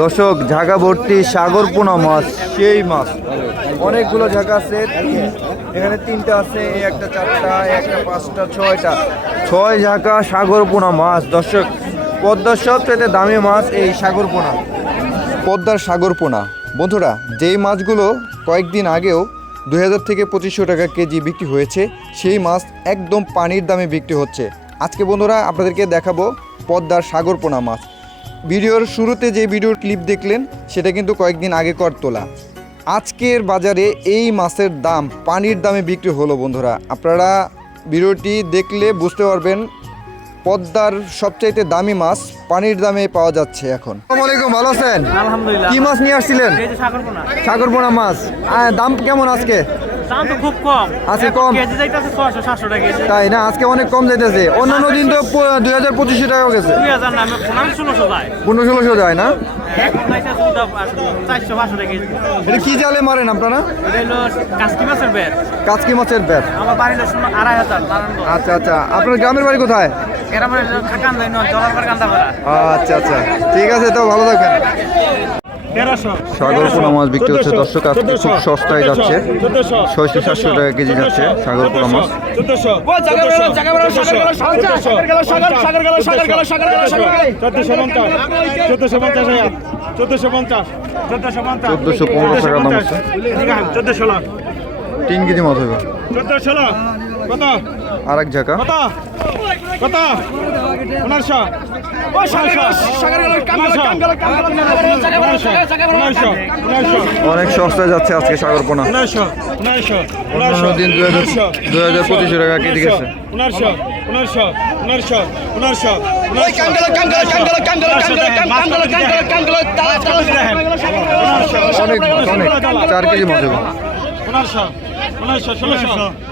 দর্শক ঝাঁকা ভর্তি সাগর পোনা মাছ, সেই মাছ। অনেকগুলো ঝাঁকা আছে এখানে তিনটা আছে একটা চারটা একটা পাঁচটা, ছয়টা। ছয় ঝাঁকা সাগর পোনা মাছ। দর্শক, পদ্মার সবচেয়ে দামি মাছ এই সাগর পোনা। পদ্মার সাগর পোনা। বন্ধুরা, যেই মাছগুলো কয়েকদিন আগেও দু হাজার থেকে পঁচিশশো টাকা কেজি বিক্রি হয়েছে, সেই মাছ একদম পানির দামে বিক্রি হচ্ছে। আজকে বন্ধুরা, আপনাদেরকে দেখাবো পদ্মার সাগর পোনা মাছ। ভিডিওর শুরুতে যে ভিডিওর ক্লিপ দেখলেন সেটা কিন্তু কয়েকদিন আগে কর তোলা আজকের বাজারে এই মাছের দাম পানির দামে বিক্রি হলো বন্ধুরা। আপনারা ভিডিওটি দেখলে বুঝতে পারবেন পদ্মার সবচাইতে দামি মাছ পানির দামে পাওয়া যাচ্ছে এখন। ভালো আছেন? আলহামদুলিল্লাহ। কি মাছ নিয়ে আসছিলেন? সাগরপোনা। সাগরপোনা মাছ। দাম কেমন আজকে? দাম তো খুব কম। আজকে কম। কেজি যাইতাছে 600 700 টাকা তাই না? আজকে অনেক কম যাইতেছে। অন্যান্য দিন তো 2025 টাকাও গেছে। 2000 না 1500 যায়। 1500 যায় না? এটা জালে মারেন আপনারা? আচ্ছা আচ্ছা। আপনার গ্রামের বাড়ি কোথায়? আচ্ছা আচ্ছা। ঠিক আছে তো ভালো থাকবেন। তেরোশো। মাছ বিক্রি হচ্ছে দর্শক আজকে খুব সস্তায় যাচ্ছে। ছয়শো সাতশো টাকা কেজি যাচ্ছে সাগর পোনা মাছ। চোদ্দশো। পনেরো টাকা দাম আছে তিন কেজি মাছ হবে। আর এক ঝাঁকা। কত? কত? পনেরোশো। অনেক সস্তায় যাচ্ছে আজকে সাগর পোনা দিন দুই হাজার দুই হাজার পঁচিশশো টাকা কেজি গেছে অনেক অনেক চার কেজি মাছ পনেরোশো পনেরোশো ষোলোশো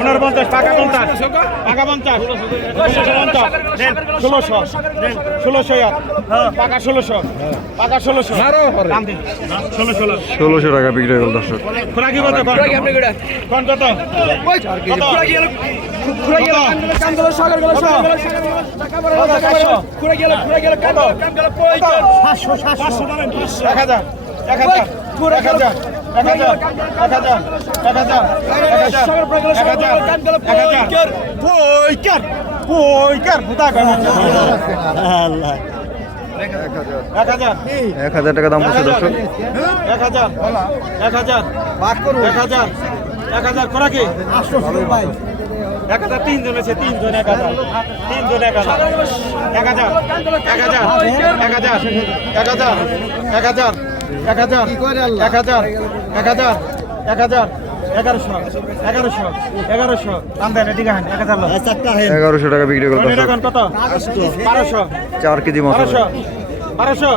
উনপঞ্চাশ টাকা পঞ্চাশ টাকা পঞ্চাশ ষোলোশো ষোলোশো টাকা ষোলোশো টাকা ষোলোশো ষোলোশো। টাকা বিক্রি হল দর্শক। কত? এক হাজার এক হাজার এক হাজার এক হাজার এক হাজার এক হাজার এক হাজার এক হাজার পৈকার পৈকার এক হাজার এক হাজার টাকা দাম পড়ছে দর্শক এক হাজার এক হাজার এক হাজার এক হাজার খোরাকি এক হাজার তিনজন আছে তিনজন এক হাজার তিনজন এক হাজার এক হাজার এক হাজার এক হাজার এক হাজার এক হাজার এক হাজার এক হাজার এক হাজার এক হাজার এগারোশো এগারোশো এগারোশো দাম দেন এদিকে হান এক হাজার। এগারোশো টাকা বিক্রি হয়ে এখন কত বারোশো চার কেজি মাছ হবে বারোশো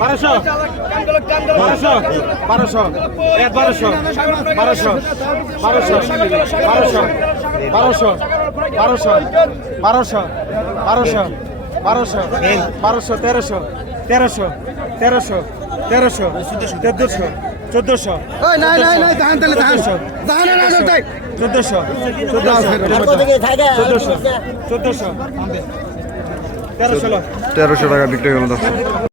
বারোশো বারোশো বারোশো বারোশো এক বারোশো বারোশো বারোশো বারোশো বারোশো বারোশো বারোশো বারোশো বারোশো বারোশো তেরোশো তেরোশো তেরোশো তেরোশো চোদ্দোশো চোদ্দোশো চোদ্দোশো চোদ্দোশো চোদ্দোশো চোদ্দোশো তেরোশো তেরোশো টাকা বিক্রি হয়ে গেল